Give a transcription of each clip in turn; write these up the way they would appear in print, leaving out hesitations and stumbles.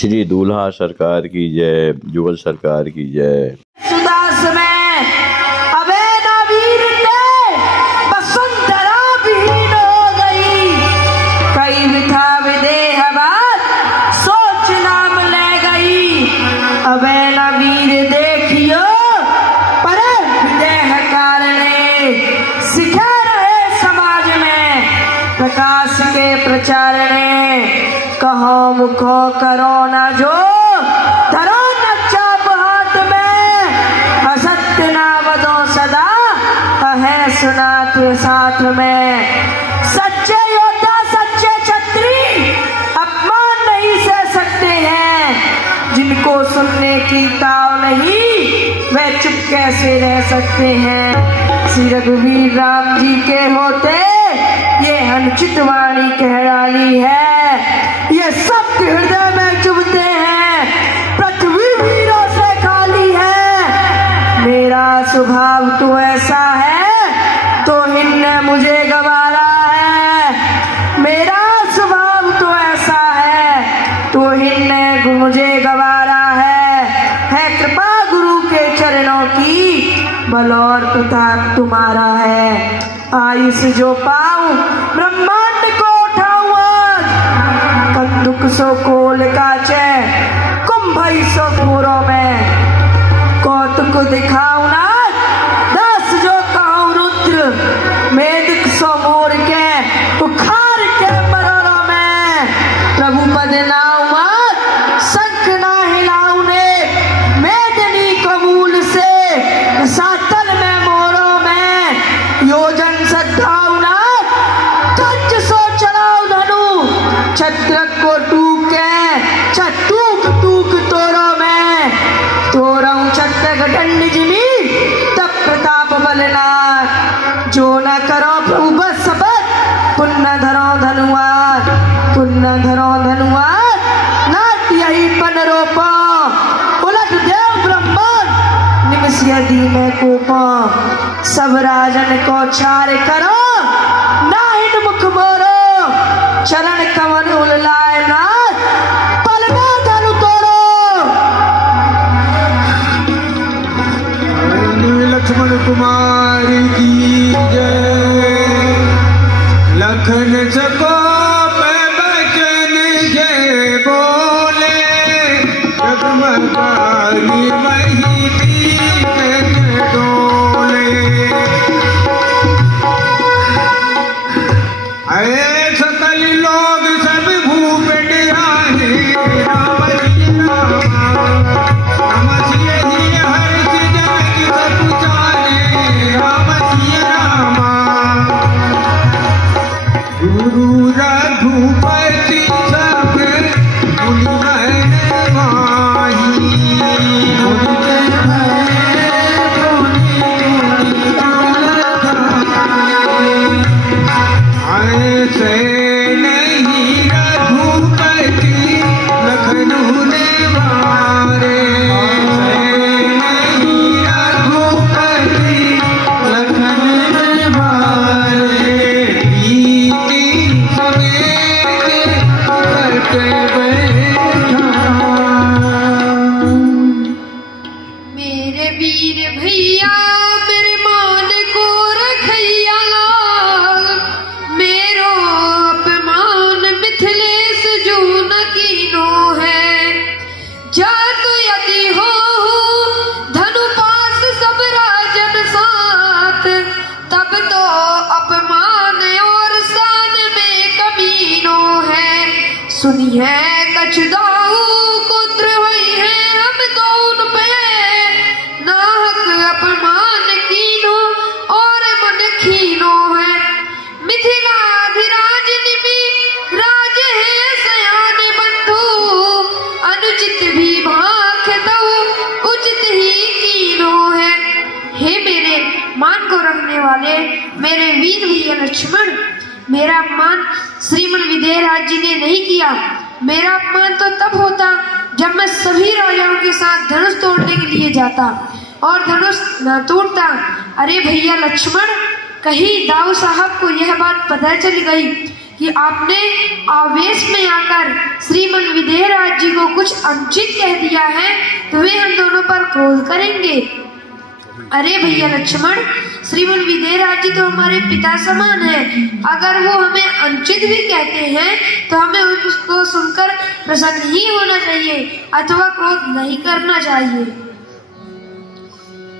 श्री दूल्हा सरकार की जय, जुगल सरकार की जय। सुदास में अबे नवीर ने वसुंधरा विहीन हो गई, कई विधा विदेह बात सोच नाम ले गई। अबे नवीर देखियो पर विदेह कारणे, सिखा रहे समाज में प्रकाश के प्रचारणे। कहो मुखो करो न जो, धरो न चाप हाथ में, असत्य ना बदो सदा, कहे सुनाथ साथ में। सच्चे योद्धा सच्चे छत्री अपमान नहीं सह सकते हैं, जिनको सुनने की ताव नहीं वे चुप कैसे रह सकते हैं। श्री रघुवीर राम जी के होते ये अनुचित वाणी कह डाली है, ये सब हृदय में चुभते हैं, पृथ्वी वीरों से खाली है। मेरा स्वभाव तो ऐसा है तो हिन्ने मुझे गवारा है, मेरा स्वभाव तो ऐसा है तो हिन्ने मुझे गवारा है कृपा गुरु के चरणों की, बल और प्रताप तुम्हारा है। आयुष जो पाऊं ब्रह्मांड को उठाऊं आज, कंदुक सो कोल काचे कुंभई सो पूरों में, कौतुक दिखाऊं ना दस जो कहूं रुद्र, मेदिक सो मोर के उखाड़ के मरोड़ों में। प्रभु पद नाऊ मत शंख ना हिलाऊं ने, मेदनी कबूल से सातल में मोरों में, योजन सद्धाऊ ना कंज सो चढ़ाऊ धनु, छत्र को टूके छटूक टूक तोरों में। तोरऊ छत्र दंड जिमी तब प्रताप बलना, जो न करो प्रभु बस सबद, पुण्य धरो धनुआर, पुण्य धरो धनुआर, नाट यही पन रोपो, उलट देव ब्रह्मांड निमिष यदि में कोपो। सब राजन को चार करो नाहिन मुख मोरो, चरण कमल उललाए नाथ पल में धनु तोड़ो। लक्ष्मण कुमार की जय, लखन सको मैं बचन जय बोले, जगमगाई वही दीपन डोले। अरे सकल लोग सब भूपेट आए, राम जी रामा, राम सिय ही हर्ष जग सब जाने, राम सिय रामा। गुरु रघुपति सब मुनि मन माही, मुनि ऐसे नहीं रघुपति लखनऊ ने मारे, नहीं रघुपति लखनऊ ने मारे। प्रीति समेत करके बैठा, मेरे वीर भैया मेरे मान को रखैया, मेरो अपमान मिथिलेश जो न कीनो है। जात यदि हो धनु पास सब राजन साथ, तब तो अपमान और शान में कमीनो है। सुनिए कछुदाऊ पुत्र हुई है हम दोनों पे, नाहक अपमान कीनो और मन खीनो है। मिथिलाधिराज निमि राज है सयान बंधु, अनुचित भी भाख दऊ उचित ही कीनो है। हे मेरे मान को रखने वाले मेरे वीर भैया लक्ष्मण, मेरा अपमान श्रीमन विदेहराज जी ने नहीं किया। मेरा अपमान तो तब होता जब मैं सभी राजाओं के साथ धनुष तोड़ने के लिए जाता और धनुष न तोड़ता। अरे भैया लक्ष्मण, कहीं दाऊ साहब को यह बात पता चल गई कि आपने आवेश में आकर श्रीमन विदेहराज जी को कुछ अनुचित कह दिया है तो वे हम दोनों पर क्रोध करेंगे। अरे भैया लक्ष्मण, श्रीमन विदेहराज जी तो हमारे पिता समान है। अगर वो हमें अनुचित भी कहते हैं तो हमें उसको सुनकर प्रसन्न ही होना चाहिए अथवा क्रोध नहीं करना चाहिए।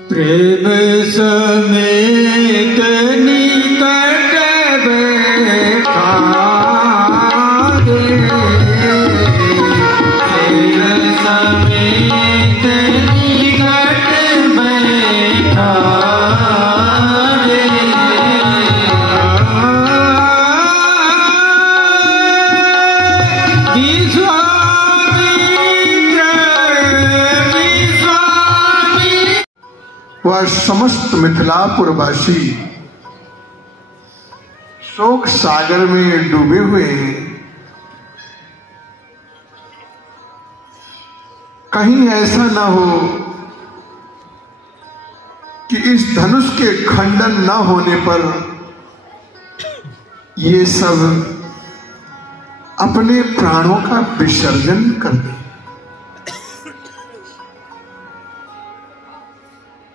प्रेम समेत निकट बैठा रे, प्रेम समेत निकट बैठा रे, वह समस्त मिथिलापुरवासी शोक सागर में डूबे हुए हैं। कहीं ऐसा न हो कि इस धनुष के खंडन न होने पर ये सब अपने प्राणों का विसर्जन कर दें।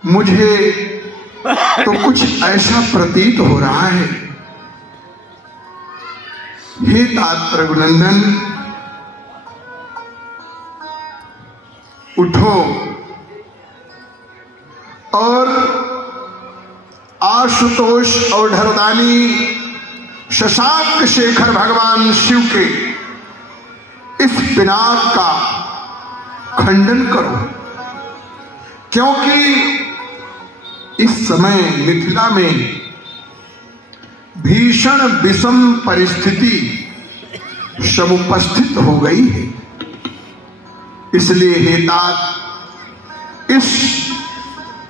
मुझे तो कुछ ऐसा प्रतीत हो रहा है। हे तात रघुनंदन, उठो और आशुतोष और ढरदानी शशांक शेखर भगवान शिव के इस पिनाक का खंडन करो, क्योंकि इस समय मिथिला में भीषण विषम परिस्थिति समुपस्थित हो गई है। इसलिए हे तात, इस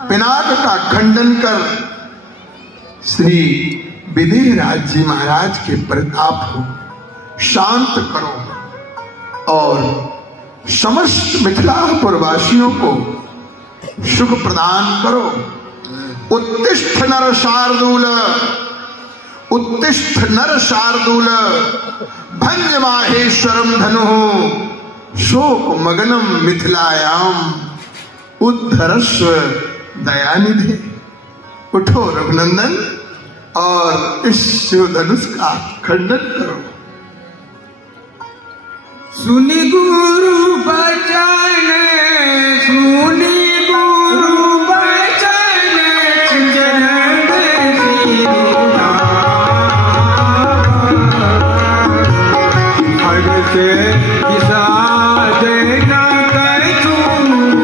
पिनाक का खंडन कर श्री विदेहराज जी महाराज के प्रताप को शांत करो और समस्त मिथिलापुरवासियों को सुख प्रदान करो। उत्तिष्ठ नर शार्दूल, उत्तिष्ठ नर शार्दूल, भंज माहेश्वरम धनु, शोक मगनम मिथिलायाम, उद्धरस्व दयानिधे। उठो रघुनंदन और इस शिव धनुष का खंडन करो। सुनि गुरु बचन, सुनि गुरु बचन, जनक सिरुना, हर से किसाद न कछु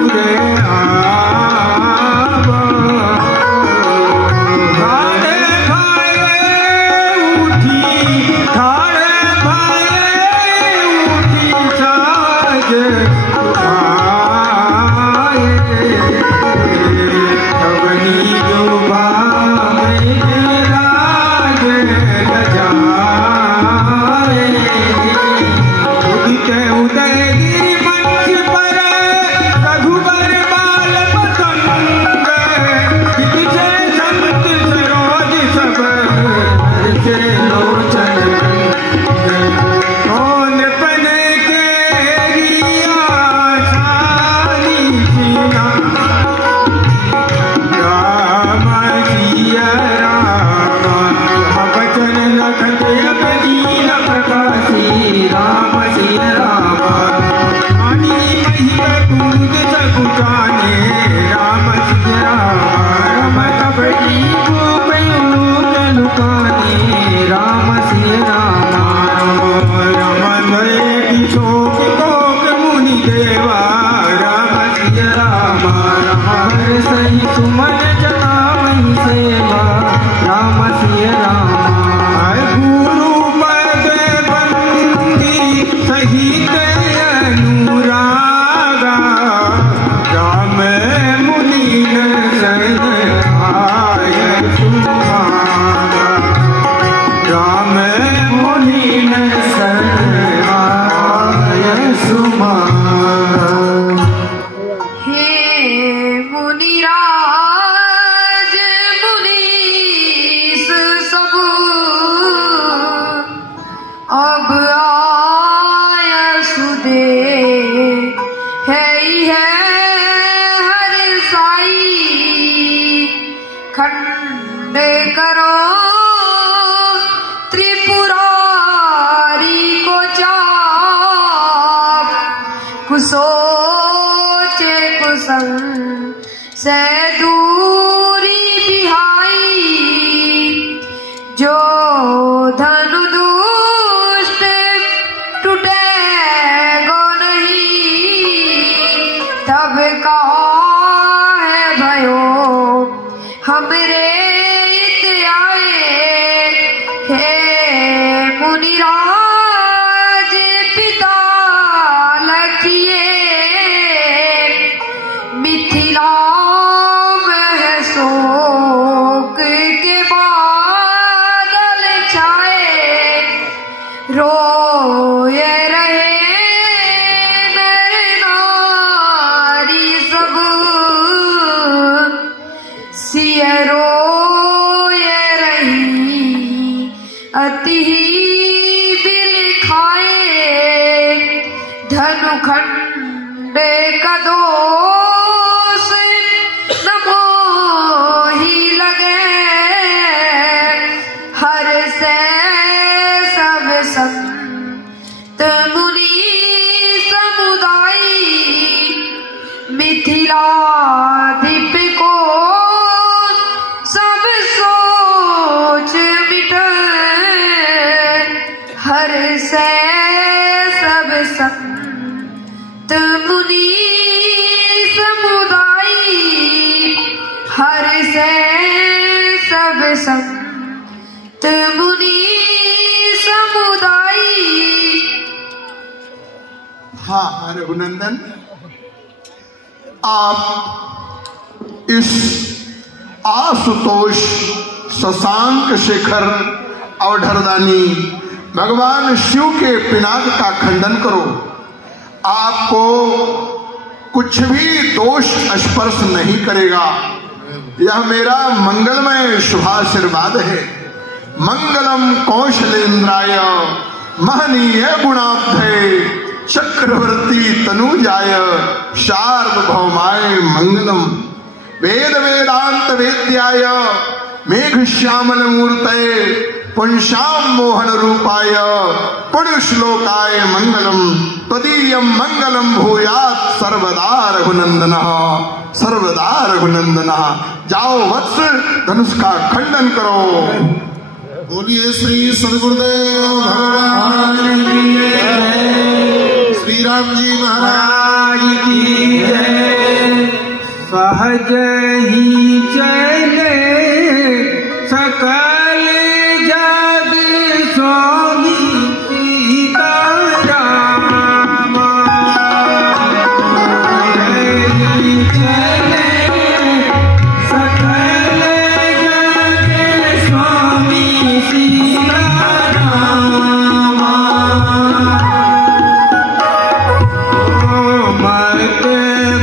रे आवा, थारे भाए उठी, थारे भाए उठी साज उठाए, अवनी जो बामे राज लजाए, उदित उदयगिरि मंच पर रघुबर बाल पतंग, किसे संत सरोज सब से लोचन, कौन पने के रिया सानी सीना, राम सिया राम, बचन लखत अबदीन प्रकाशी, राम सिया राम, आनी महिमा कूद सकुचाने, राम सिया राम, कबडी गोपयों लुकाने, राम सिया राम, राम भय किशोक कोक मुनि देवा, राम सिया राम, हर सही सुमन जनावई सेवा, राम सिया राम, गुरु पद बंदी सहित अनुरागा, राम मुनि नर आय सुभागा, राम मुनि नर आय सुभागा। हे मुनिराज मुनीस सबू कुसोचे कुसंग से दूरी बिहाई जो धनु दुष्ट टूटेगो नहीं तब कहो है भयो हमरे इत आए हे मुनिराज पिता लखिए मिथिला में शोक के बादल छाए रोए रहे नर नारी सब सिय रोए रही अति बिल खाए धनु खंड का दोष नमो ही लगे हर से सब संत मुनि समुदाय मिथिलाधिप को सब सोच मिटे हर से सब संत मुनि समुदाय हर से सब संत मुनि समुदाय। हाँ रघुनंदन, आप इस आशुतोष शशांक शेखर अवधरदानी भगवान शिव के पिनाक का खंडन करो। आपको कुछ भी दोष स्पर्श नहीं करेगा। यह मेरा मंगलमय शुभाशीर्वाद है। मंगलम कौशलेन्द्राय महनीय गुणाब्धे चक्रवर्ती तनुजाय सार्वभौमाय मंगलम। वेद वेदांत वेद्याय मेघ श्यामल मूर्तये पुंसाम मोहन रूपाय पुण्य श्लोकाय मंगलम। तदीयम मंगलम भूयात सर्वदा रघुनंदनः सर्वदा रघुनंदनः। जाओ वत्स, धनुष का खंडन करो। बोलिए श्री सदगुरुदेव भगवान की जय। श्री राम जी महाराज की जय। सहज ही चले सकल जग स्वामी सीताराम। ही चले सकल जग स्वामी सीताराम। मत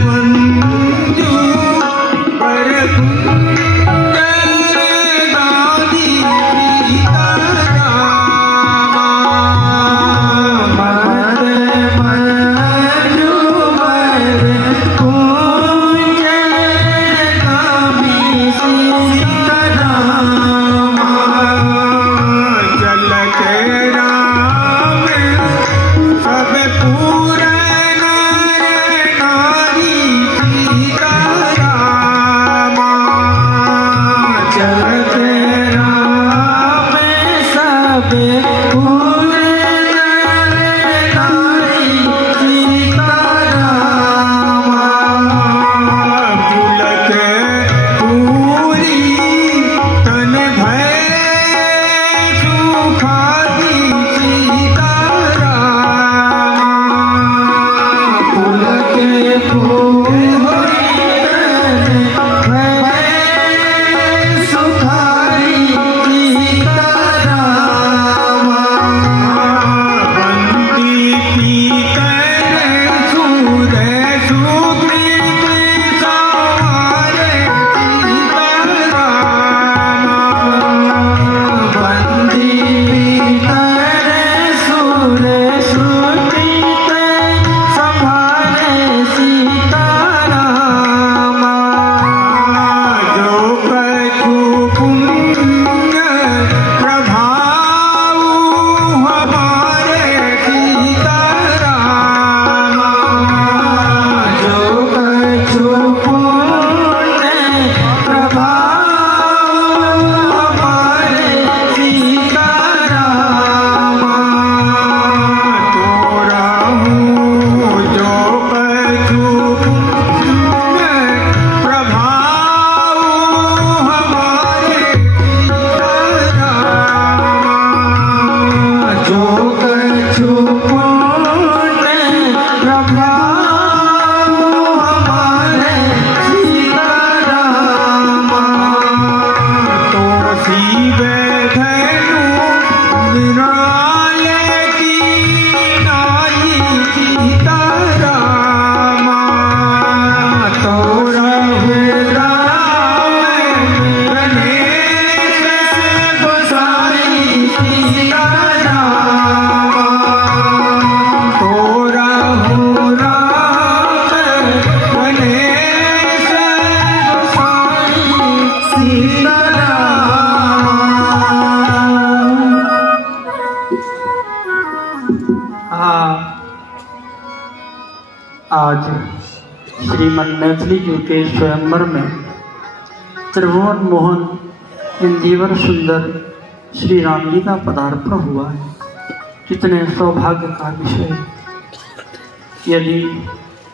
मंजू पर दादी आज श्रीमन मैथिली जी के स्वयंवर में त्रिभुवन मोहन इंदिवर सुंदर श्री राम जी का पदार्पण हुआ है। कितने सौभाग्य का विषय। यदि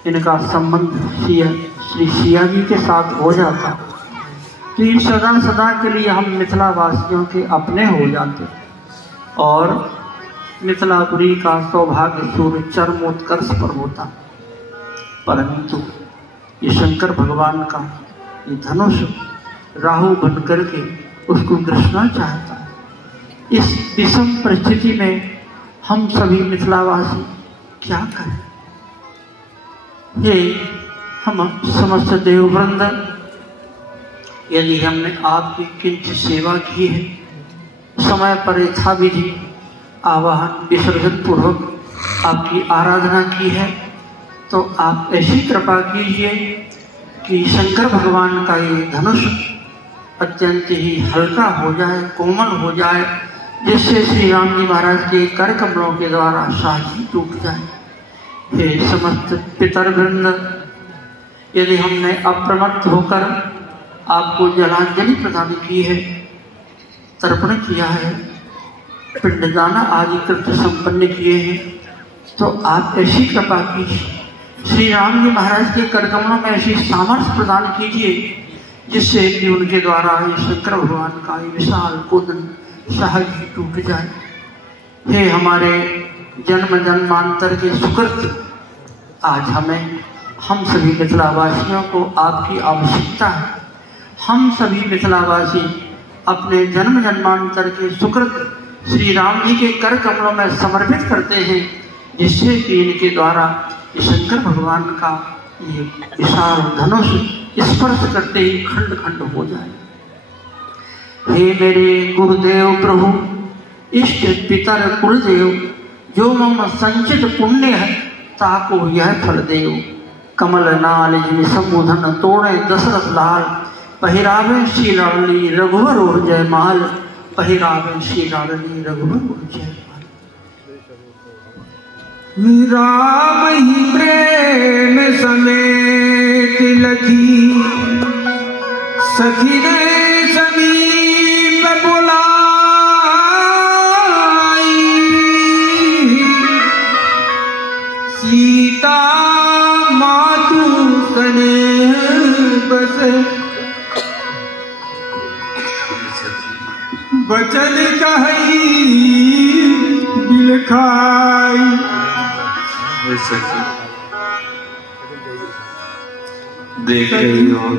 इनका संबंध श्री सिया जी के साथ हो जाता तो ये सदा सदा के लिए हम मिथिला वासियों के अपने हो जाते और मिथिलापुरी का सौभाग्य सूर्य चरमोत्कर्ष पर होता। परंतु ये शंकर भगवान का ये धनुष राहु बन करके उसको ग्रसना चाहता है। इस विषम परिस्थिति में हम सभी मिथिलावासी क्या करें? ये हम समस्त देववृंद, यदि हमने आपकी किंचित सेवा की है, समय पर यथाविधि आवाहन विसर्जन पूर्वक आपकी आराधना की है, तो आप ऐसी कृपा कीजिए कि शंकर भगवान का ये धनुष अत्यंत ही हल्का हो जाए, कोमल हो जाए, जिससे श्री राम जी महाराज के कर कमलों के द्वारा साझी टूट जाए। हे समस्त पितरवृंद, यदि हमने अप्रमत्त होकर आपको जलांजलि प्रदान की है, तर्पण किया है, पिंडदान आदि कृत्य संपन्न किए हैं, तो आप ऐसी कृपा कीजिए, श्री राम जी महाराज के करकमलों में ऐसी सामर्थ्य प्रदान कीजिए जिससे कि उनके द्वारा ये शंकर भगवान का ये विशाल कोदन सहज टूट जाए। हे हमारे जन्म जन्मांतर के सुकृत, आज हम सभी मिथिलावासियों को आपकी आवश्यकता है। हम सभी मिथिलावासी अपने जन्म जन्मांतर के सुकृत श्री राम जी के कर कमलों में समर्पित करते हैं, जिससे कि इनके द्वारा शंकर भगवान का ये विशाल धनुष स्पर्श करते ही खंड खंड हो जाए। हे मेरे गुरुदेव प्रभु, इष्ट पितर कुलदेव, जो मम संचित पुण्य है ताको यह फल देव। कमल नाल जिन संबोधन तोड़े दशरथ लाल, पहिरावे श्री लाडली रघुवर और जयमाल, पहिरावे श्री लाडली रघुवर और जयमाल। राम ही प्रेम समेत लखी, सखी ने समीप बुलाई, सीता मातु सने बस, बचन कही बिलखाई। देख रही हो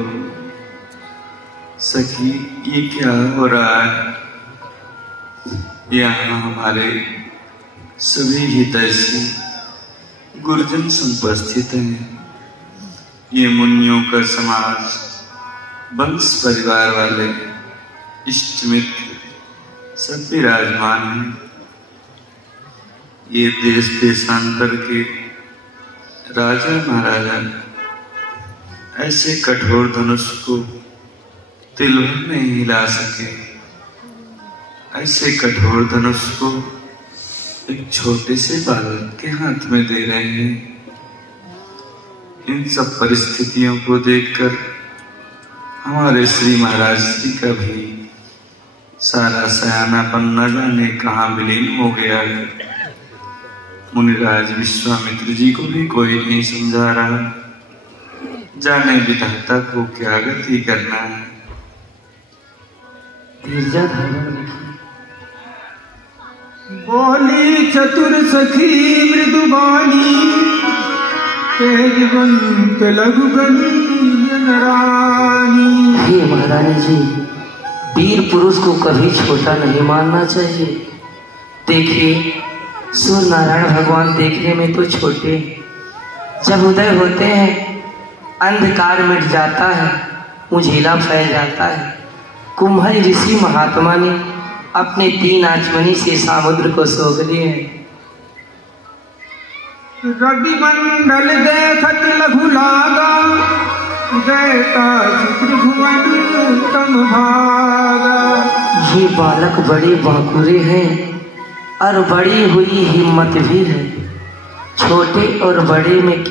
सखी, ये क्या हो रहा है? यहाँ हमारे सभी हितैषी गुरुजन उपस्थित हैं। ये मुनियों का समाज, वंश परिवार वाले, इष्ट मित्र सब विराजमान हैं। ये देश देशांतर के राजा महाराजा ऐसे कठोर धनुष को तिल भर नहीं हिला सके। ऐसे कठोर धनुष को एक छोटे से बालक के हाथ में दे रहे हैं। इन सब परिस्थितियों को देखकर हमारे श्री महाराज जी का भी सारा सयानापन न जाने कहाँ विलीन हो गया है। मुनिराज विश्वामित्र जी को भी कोई नहीं समझा रहा, जाने विधाता को क्या गति करना है। बोली चतुर सखी मृदुबानी, तेजवंत लघु गंजन रानी। हे महारानी जी, वीर पुरुष को कभी छोटा नहीं मानना चाहिए। देखिए, सूर्य नारायण भगवान देखने में तो छोटे, जब उदय होते हैं अंधकार मिट जाता है, उजिला फैल जाता है। कुंभल ऋषि महात्मा ने अपने 3 आचमनी से समुद्र को सोख दिए। रवि मंडल देखत लघु लागा, जयता शुक्र भुवन तम भागा। ये बालक बड़े बांकुरे हैं और बड़ी हुई हिम्मत भी है। छोटे और बड़े में